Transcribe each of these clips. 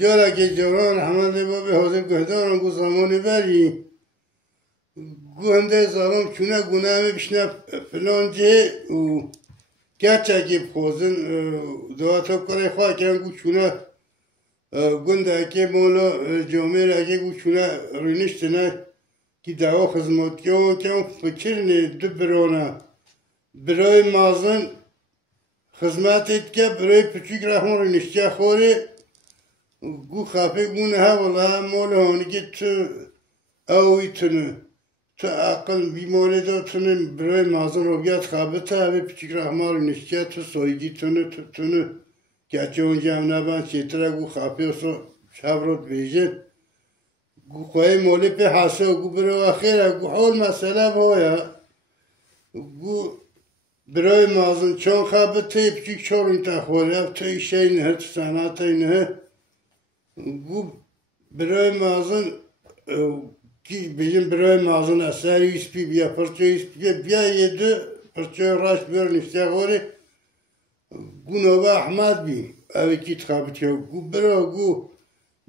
جالا که جوان حمد باب حاضر گهدارم گو زمانی بری گو هنده زالم چونه گناه بشنه فلان جه و گرچه که بخوزن دواتا کنه خواه که گو چونه گنده که مولا جامعه اگه گو چونه رینشتنه که دعا خدمت که اون فکر نه دو برانه برای مازن خدمتت که برای پچیک رحمان رینشتیا خوره گو خافه گونه ها والله مولا هانی که تو اوی تنه تو عقل بیماری داتونه برای مازن رو بیاد خوابته اوی پچیک رحمان رینشتیا تو سایگی تونه گرچه اونجا هم نبند چیتره گو خافه و شب رود بیجه گو خواهی مولی پی حاسه گو برای آخیره گو حال مسئله بایا گو برای مازن چون خوابه تایی پچیک چارون تخوری اب تایی شای نه تو سناتای نه گو برای مازن کی بیجیم برای مازن اثری اسپی بیا پرچه اسپی بیا یه دو پرچه راش بیار نشته خوری گو نوبه احمد بی اوی کی تخابتی ها گو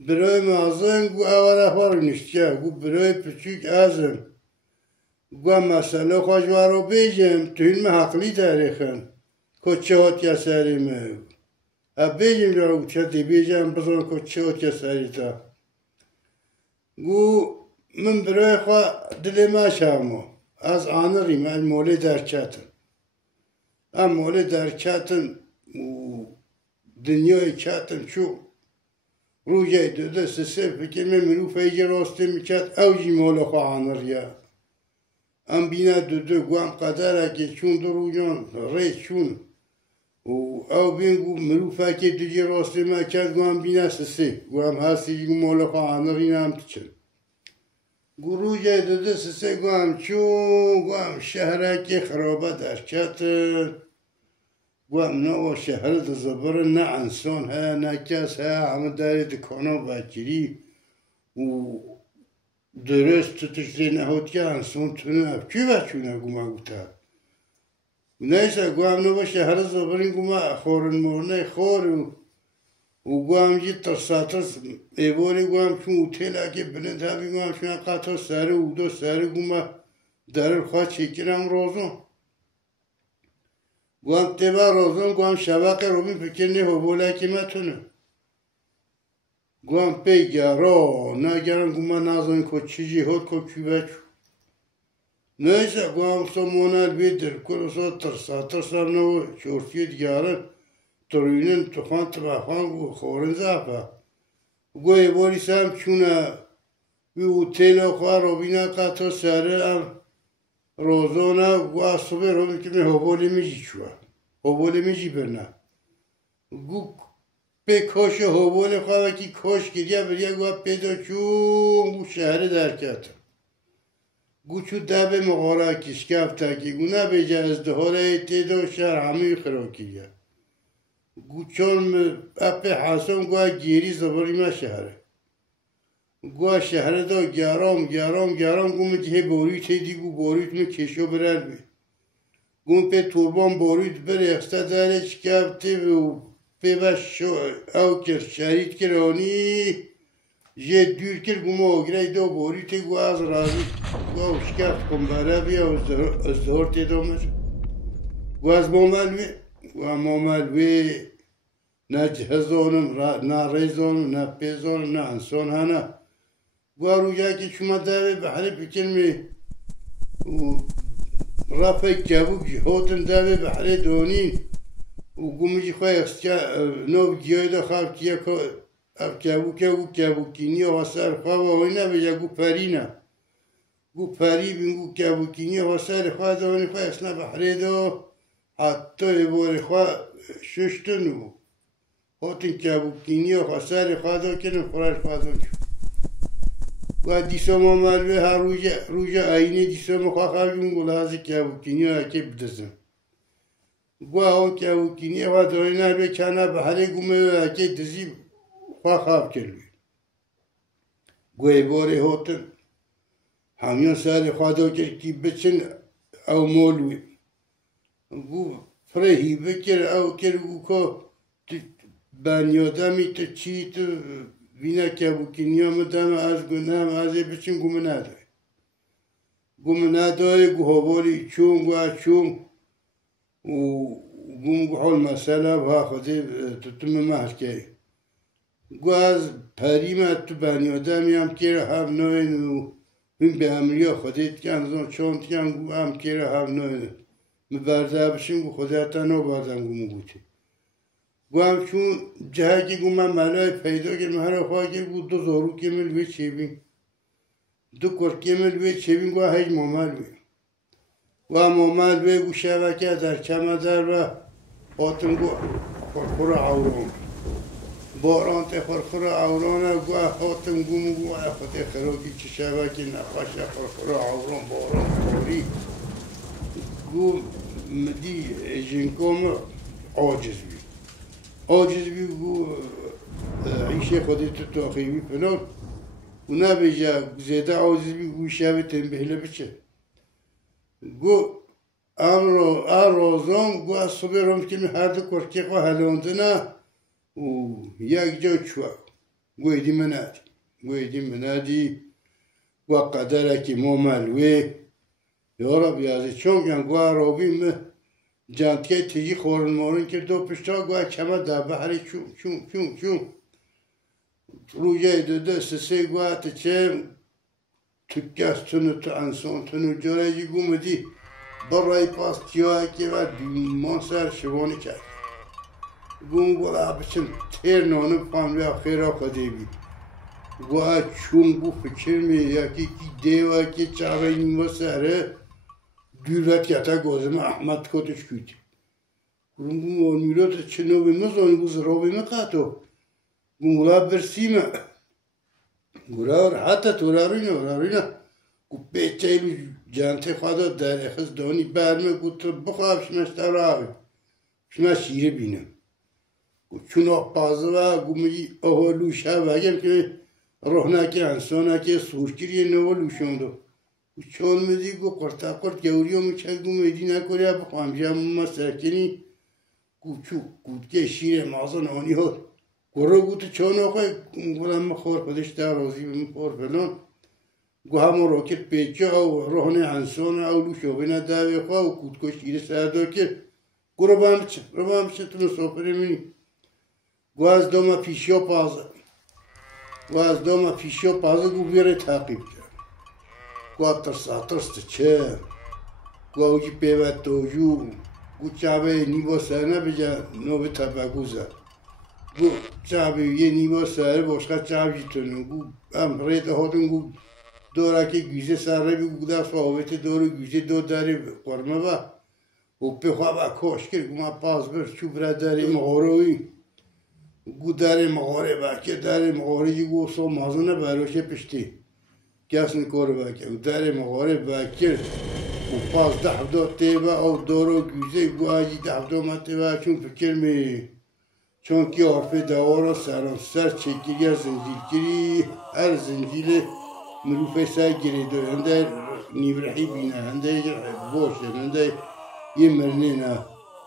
برای مازن گو اوله خوار نشته گو برای پچیک ازم گو مسئله خوشوارو بیجیم تو این حقلی تاریخن کچه هات یا سری مه بیجیم جارو چه دی بیجیم بزن کچه هات یا سری تا گو من برای خواه دلی ما شامو از آنریم از مولی درکتن ام مولی درکتن dünyayı çatın şu rujaydı da sese fikir me minu feyce rastı mikat evci mola xanır ya am bina düdü guam kadara ki çun durucan re çun o ev bin gu minu feyce düce rastı mikat guam bina sese guam hasi gu mola xanır inam tçın rujaydı da sese guam çun guam şehre ki xaraba derkatın گوام نه و شهر دزبر نه انسان ها نه کس ها همه داری دکانا بکری و درست تشتی نهاد که انسان تونه کی بچونه گوما گوتا نیسه گوام نه و شهر دزبرین گوما خورن مورنه خور و گوام جی ترساترس ایواری گوام چون اوتیل اگه بلند همی گوام چون قطع سره و دو سره گوما در خواه چکرم روزون گوام تبا روزون گوام شبکه رو بین فکر نه بوله که متونه گوام پیگرا نگران گوام نازن که چیزی هد که چی بچو نیسه گوام سمونال بیدر کل سا ترسام نو چورتی دیگران تروینن تخوان تبخوان گو خورن زفه گوی باری سم چونه بی اوتیل خواه رو بینا قطع سره روزانه گو صبح رو که می حوالی میجی چوه حوالی میجی برنه گو به کاش حوالی خواه که کاش گریه بریه گو پیدا چون گو شهر درکت گو چو دب مغاره کشکفته که گو نبیجه ازدهاره تیدا شهر همه خراکیه گو چون اپ حسن گو گیری زباری ما شهره گوه شهر دا گرام گو مجه باریت هیدی گو باریت می کشو برل بی گو پی توربان باریت بر اخسته داره چکبتی و پی بش او کر شرید کرانی یه دور کر گو ما آگره دا باریت گو از رازی گو شکفت کن بره بی از دار تیدا مجه گو از مامل بی نه جهزانم نه ریزانم نه پیزانم نه انسان هنه گوارو جا که شما داره بحری بکن می رفع کبوک هاتن داره بحری دونین و گومی خواه اخسکا نو گیای دا خواه کیا که اب کبوکه گو کبوکینی و سر خواه و هاینا بجا گو پری نه گو پری بین گو کبوکینی و سر خواه دانی خواه اصلا بحری دا حتی بار خواه ششتنو هاتن کبوکینی و سر خواه دا کنن خورش خواه دا چون و دیسا ما مروه هر روژه آینه دیسا ما خواه خواهیم گلازی کبوکینی ها که بدزم گوه آن کبوکینی ها داری نروه کنه به حاله گومه ها که دزی خواه کردوی گوه باره هاتن همیان سر خواه دا کرد که بچن او مولوی گو فرهی بکر او کرد گو که بنیادمی تو چی تو وینا که بکنیا مدام از گناه از بچین گم نداره گم نداره گو هواری چون گو چون و گم گو حال مسئله و خودی تتم مهر که گو از پریمت تو بنی آدمی هم که هم نوین و این به امریا خودیت که انزان چون تیم گو هم که هم نوین مبرده بشین گو خودیت نو بردم گو مگوتی گو هم چون جهگی گو من ملای پیدا کرد هر خواهی گو دو زارو کمل وی چی بین دو کور کمل وی چی بین گو هیچ مامل وی و مامل وی گو شبکه در کمه در و آتم گو خورخور عوران باران ته خورخور عوران گو آتم گو مگو خود خراکی چه شبکه نقاش خورخور عوران باران خوری گو مدی جنکام عاجز بی عاجز بی گو عیشه خودی تو تاخیبی فلان و نبیجه زیده عاجز بی گو شبه تنبهله بچه گو رازان گو از صبح رام که هر دو کرکی خواه هلانده نه و یک جا چوه گو ایدی منادی گو قدره که ما ملوه یا را بیازه چون کن گو عرابی مه جانتکه تیجی خورن مارن که دو پشتا گو کمه دا بحری چون رویه داده سسه گو تا چه تکیست تونو تو انسان تونو جاره جی گو مدی برای پاس کیاه که و دیمان سر شوانی کرد گو بچن تیر نانو پانوی آخیرا خواده بی گو چون گو فکر می یکی کی دیوه که چاوه نیمه سره دولت یتا گوزم احمد کتش کیتی گو میرات چه نوی مزانی گو زرابی مقاتو گو مولا برسیمه گو حتی تو راروینا گو پیچه بی جانته خواهد در اخص دانی برمه گو تو بخواب شمش در آقی شمش شیره بینم گو چون آقازه و گو میگی آها لوشه وگم که روحنا که انسانا که سورکیری نو لوشوندو گو چون میدی گو قرطا قرط گوریو میچند گو میدی نکوری بخوام جمع سرکنی گو چو گو که شیر مازن آنی ها گو گو تو چون آقای گولم مخور خودش در رازی بمخور فلان گو همون راکت پیچه او روحنا انسانا او لوشو بینا داوی خواه و کودکو شیر سردا کرد گو رو بامچه تو نصافره منی گو از دوما پیشیا پازه گو بیاره تعقیب کرد گو ترست چه گو اوجی پیوت توجو گو چابه نیبا سر نبجا نوبه تبگوزه گو چابه یه نیبا سر باشقه چاب جیتونو گو هم رید هاتون گو دورا که گوزه سر رو گو در صحابت دورو گوزه دو داری قرمه با و بخواه با کاش کرد گو ما پاس بر چو برا داری مغاروی گو داری مغاره با که داری مغاره جی گو سو مازونه بروشه پشتی کس نکاره با که داری مغاره با که و پاس 10 تیبه او دورو گوزه گو آجی 10 متیبه چون فکر می چون که عرفه دوارا سر چکیری زنجیل هر زنجیل مروفه سر گریدو هنده نیورحی بینه هنده باشه هنده یه مرنه نه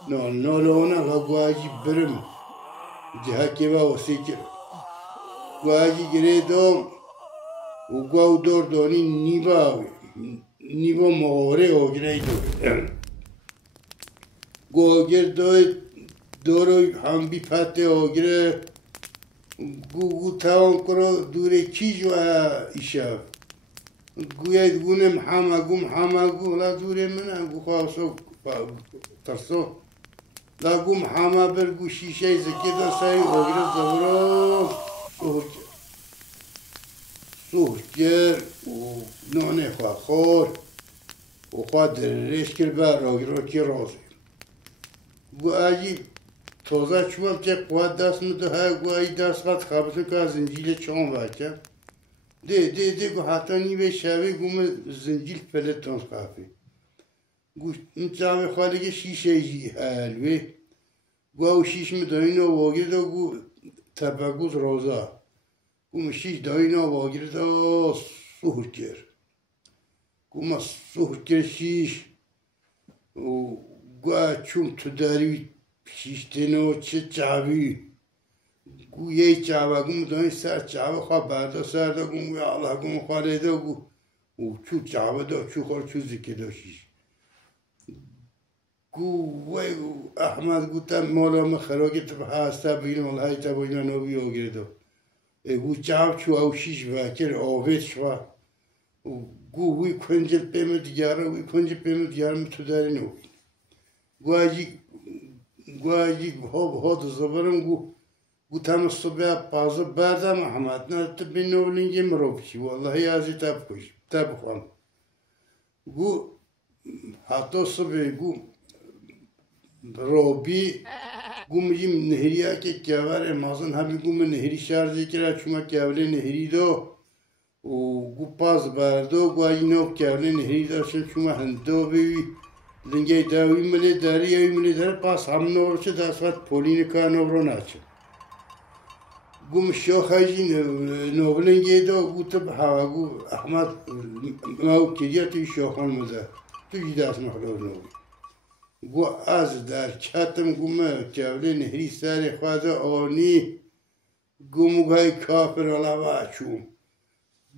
نالونه گو آجی برم جهه که با وسی کرد گو آجی گریدو و گو دور دانی نیبا مغاره آگره دو گو آگر دورو هم بی پته آگره گو تاون کرو دوره چی جو ایشا گوید گونم حماگو لا دوره منه گو خواسو ترسو لا گو حما بر گو شیشه زکی دا سای آگره زورو سوهر و نانه خواه خور و خواه درش کر بر آگره که رازه گو آجی تازه چوام که قوت دست میده های گو ای دست قد خبرتو که زنجیل چون بچه ده گو حتی نیوه شوه گو من زنجیل پلتون خواهی گو چاوه خواهی که شیشه جی حلوه گو او شیش میدهین و واگیر دا گو تبگوز روزه گو شیش دهین و واگیر دا سهر کر گو ما سهر کر شیش و گو چون تو داری شیشتنو چه چاوی گو یه چاوا گو مدانی سر چاوا خواه بردا سر دا گو یا الله گو مخاله دا گو و چو چاوا دا چو خور چو زکی داشیش گو وی گو احمد گو تا مولا مخراگی تا هستا بگیرم الله تا بگیرم نوی آگیره دا گو چاو چو اوشیش وکر آوید شوا گو وی کنجل پیم دیگره وی کنجل پیم دیگره تو داری نوی گو آجی ها دو زبرم گو تم صبح پازه بردم احمد نه تو بین نولینگی مروفشی والله یازی تب خوام گو حتی صبح گو روبی گو میگیم نهریه که کیاور امازن همی گو من نهری شارزی کرد چون کیاولی نهری دو و گو پاز بردو گو آجی نوب کیاولی نهری داشتن چون هندو بیوی لنگه داوی ملی داری یاوی ملی داری پاس هم نور چه دستوات پولین کار نورو ناچه گوم شاخه‌ای نوبلنگی دو گوتب هوا گو احمد ماو کلیه توی شاخان مزه توی دست مخلوق نوبی گو از در کتم گوم کیاولی نهری سر خواهد آنی گوم گوی کافر علاوه چوم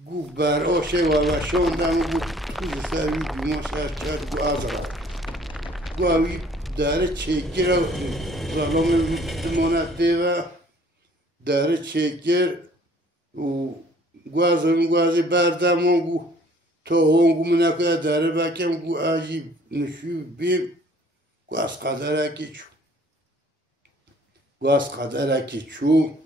گو بر آشه و شاندم گو توی سروی گوم سر کرد گو از را گو اوی داره چکر و ظلام دمانته و داره چکر و گوازی بردم و گو تا اون گو منکه داره بکم گو آجی نشو بیم گو از قدره که چون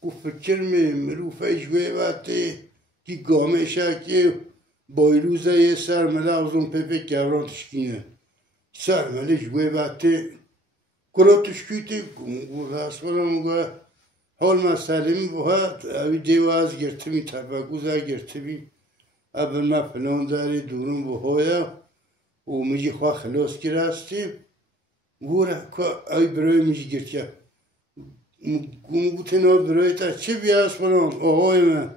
گو فکر می مروفه جوه وقتی که گامشه که بایروزه یه سرمله از اون پپه کوران تشکینه سرمله جوه وقتی کرا تشکیتی گو راست کنم گو حال مسئله باید اوی دیواز گرتمی تفکوزه گرتمی اول ما فلان داری دورم بهایا و میجی خواه خلاص کرستیم گوره که اوی برای میجی گرتیا گوتن او برای تا چه بیاس فلان آهای من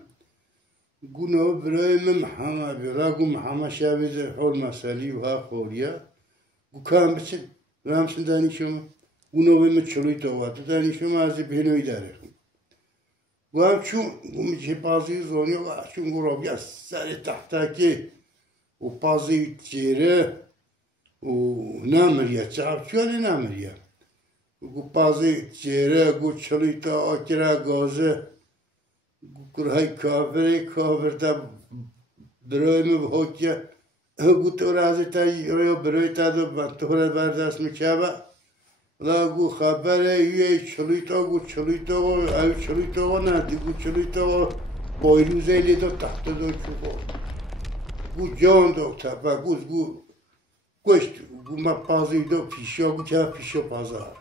گون او برای من محمد بیرا گو محمد شاویده حال مسئله و ها خوریا گو کام بچه رامسن دانی شما گون او من چلوی تواتو دانی شما از بینوی داره گو هم چون گو میشه پازی زونی و چون گو را بیا سر تحتاکی و پازی چیره و نامریه چاب چیالی نامریه گو پازی چیره گو چلی تا آکرا گازه گو کرهای کافر تا برای می بحکیه گو تو رازی تا برای تا دو توره بردست میکبه لا گو خبره یه چلی تا او چلی تا نه گو چلی تا بایروزه لیدو تحت دو چوبا گو جان دو تبا گو گوشت گو ما پازی دو پیشا گو که پیشا پازار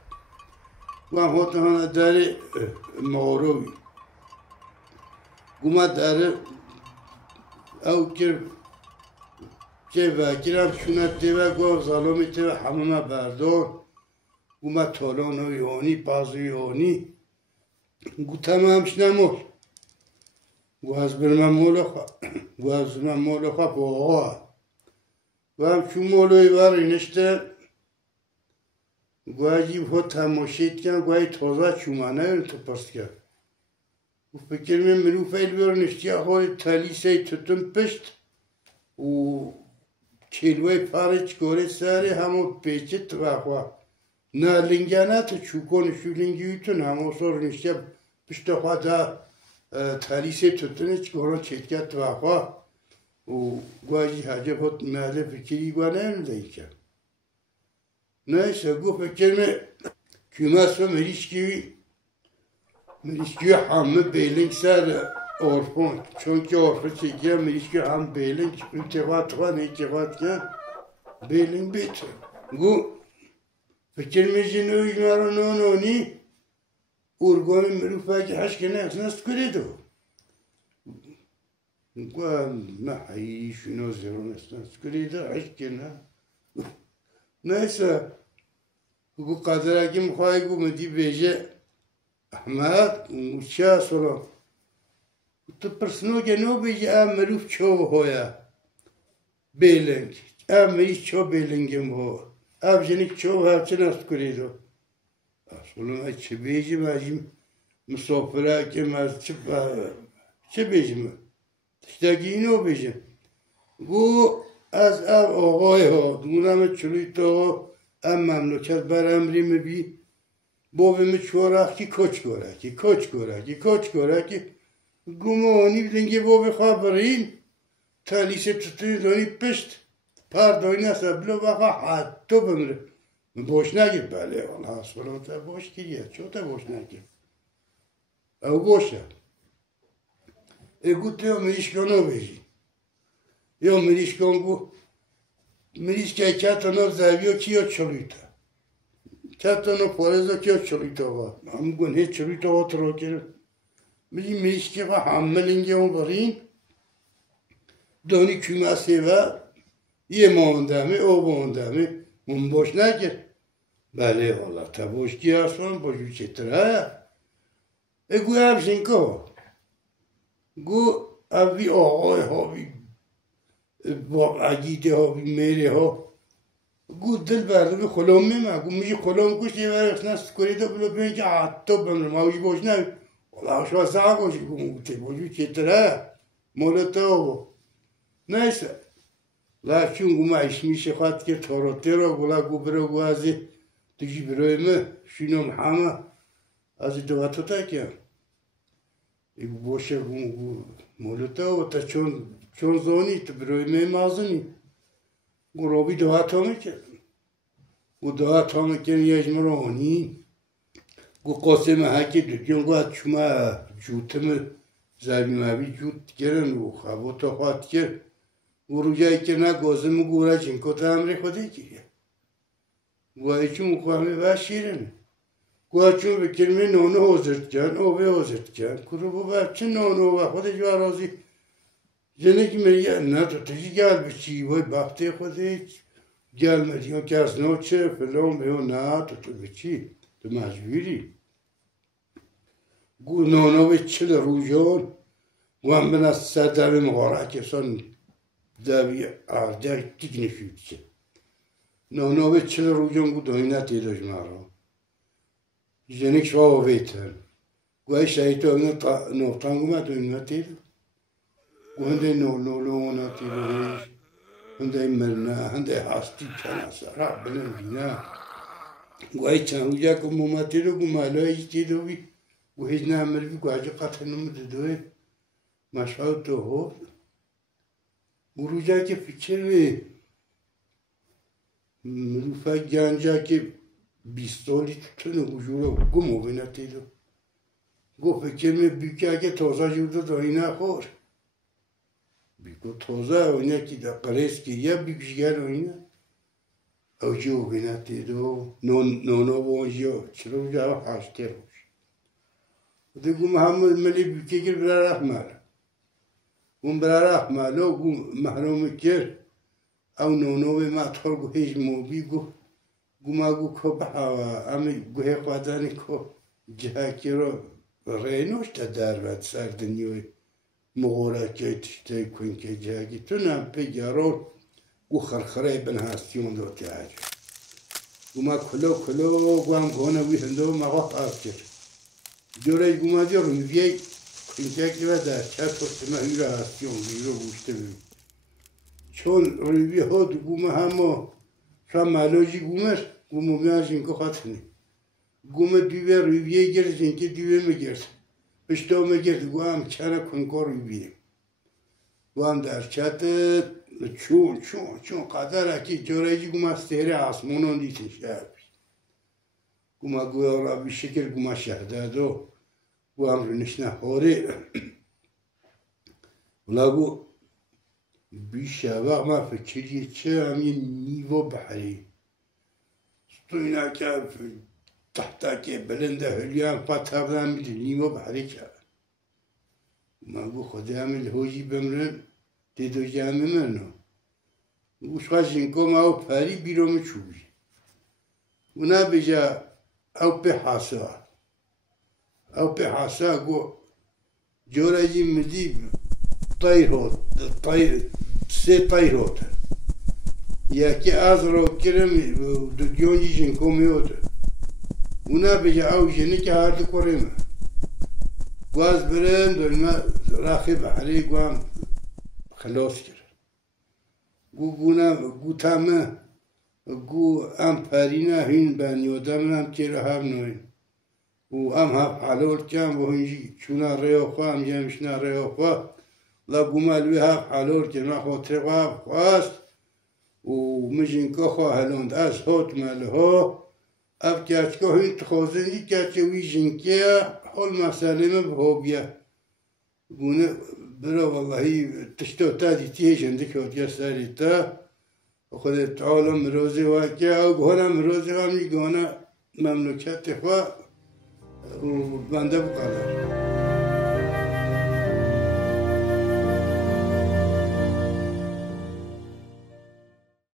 گو هم هاتهانه داره ماروی گو ما داره او که وکرم شونت دیوه گو ظالمی تیوه همه ما بردار گو ما تالان و یانی پازی یانی گو تمامش نمور گو از برمه مولا خواه باقا گو هم چون مولوی باری نشته گو عجیب ها تماشید کن گو های تازه چومانه تو پرست کرد گو فکر می مروف ایل بیار نشتی اخوار تلیسه تتون پشت و کلوه پارچ گوره سری همو پیچه توخوا نه لنگانه تو چوکان شو لنگیوی تو همو سر نشتی پشت خواه دا تلیسه تتونه چگوران چیتکت توخوا و گوهی حاجه خود محله فکری گوه نمیده کرد نایسه گو فکر می kümes ve Meriçki hamı beyling ser orfun. Çünkü orfu çekiyor Meriçki ham beyling ültevat var ne ültevat ki beyling bit. Bu fikirmizin uygularının onu urganın mürüfaki haşkene nasıl kuredu. Bu nahi şunu zırhın nasıl kuredu haşkene. Neyse bu kadar ki muhayyib bu medi beje Ahmet uçağı sonra tu personu ki no beje ameluf çoğu hoya beyling ameli çoğu beylingim ho abjenik çoğu hapçı nasıl kuredu aslında çi beje majim مسافره که از چه بیجم تشتاقی اینو بیجم گو از آقای ها دونم چلوی تا ام مملکت بر امری مبی بابم چوراکی کوچ گوراکی گمانی بدنگی باب خبرین تالیسه تطوری دانی پشت پرداین اصلا بلو بقا حتی بمره boş نگیر بله والله اصلا تا boş گیریه چو تا boş نگیر او boşa گوتیو مریشکانو بیجی یا مریشکانگو مریشکه کتانو زویو کیو چلویتا کتانو پارزو کیو چلویتا با هم گون هیچ چلویتا با ترو کرد میگی مریشکه با حملینگه اون برین دانی کمسی و یه ماندمی او ماندمی اون boş نگیر بله والله تا boş گیرسون boşu چطره گو همشین که گو اوی آقای ها بی عقیده ها بی میره ها گو دل برده بی خلام میمه گو میشه خلام کش یه ورخ نست کریده بلو بین که حتی بمره ماوش boş نمی والله شما سعی کشی گو موته boşu چطره مولتا ها نیسته لکن گو ما ایش میشه خواهد که تاراته را گولا گو برو گو ازی تجی بروی ما شینم همه ازی دواتو تا کن ایگو باشه گو مولتا و تا چون زانی تو بروی ما مازنی گو رابی دواتو میکن گو دواتو میکن یه اجمرانی گو قاسم هکی دوکیان گو از چما جوتم زبی مبی جوت گرن و خوابتا خواهد کرد گروجایی که نه گازم گوره چین کتا امری خوده کیه گوهی چون مخواهمه و شیرنه گوه چون بکرمه نانو حضرت کن آبه حضرت کن کرو بابا چه نانو و خودش برازی جنه که میگه نه تو تجی گل بچی وای بخته خودش گل مدیان که از نو چه فلان بیان نه تو بچی تو مجبوری گو نانو به چل روژان گو هم بنا صدر مغاره کسان دبی آردر دیگ نشود که نانو به چل روژان گو داینه تیداش مرا جنک شوا ویتر گوی شایطه اونه نوتانگو ما داینه تیدو گو هنده نولو اونا تیدو هیش هنده مرنه هنده هستی کنه سرا بلن بینه گوی چند روژه که موما تیدو گو مالای تیدو بی گو هیچ نمر بی گو هجا قطع نمده دوی مشهد تو ها گروجه که فکر بی مروفه گنجه که 20 سالی تونه گوشوره گمو بینه تیدو گو فکر می بیکه اگه تازه جوده دایی نخور بیکو تازه اونه که در قریس که یه بیکشگر اونه او جو بینه تیدو نونو بانجیا چرا جا هشته روش ده گو محمد ملی بیکه گر برای رحمه گم برای رحمه گو محروم کرد او نونوی ما تخور گو هیچ موبی گو ما گو که بحاوه امی گو هی قدانی که جهکی رو رینوش تا در بد سر دنیوی مغوله که تشتی کن که جهکی تو نم پیگرون گو خرخره بن هستیون دو تیاج گو ما کلو گو هم گونه وی هندو مغا خواهد کرد دوره گو ما دیو رویه کنکه و در چه توسته ما ایره هستیون بیرو گوشته بیم چون رویه ها دو گو ما همه شما ملاجی گومر گومو بیانشین که خاطنی گومه دیوه رویه گرزین که دیوه میگرد بشتا میگرد گو هم چرا کنکار رویه گو هم در چت چون قدر اکی جارایجی گومه استهره آسمانان دیتن شهر گومه گویا را بشکر گومه شهده دو گو هم رو نشنه خوره ولا گو بیشه وقت ما فکریه چه همی نیوا بحری ستوینا که تحتا که بلنده هلیان فتح بدن میده نیوا بحری کرد من گو خود همی لحوجی بمرن دیدو جمعه منو گو شخص جنکو ما او پری بیرو چوبی اونا بجا او په حاسا گو جورا جی مدی طیر هود سه طیر هود یکی از رو کرم دو جنکو میود اونا بجا او جنی که هر دو کرم گاز برن دلما راخی بحری گوام خلاص کرد گو تامه گو ام پرینا هین بانیودم نم تیره هم نوی و ام هف حلول کم و هنجی چونا ریو خواه ام جمشنا ریو خواه لا گومالوی هف حلول کم نخو ترقاب خواست و مجین که خواه هلوند از هات ماله ها اف گرچه هین تخوزنی گرچه وی جنکه حال مسئله ما به بیا گونه برا والله تشتو تا دیتیه جنده که ودیا سری تا خودت عالم روزی واقعا او گهانم روزی وامی گهانا مملکت خواه و بنده بقدر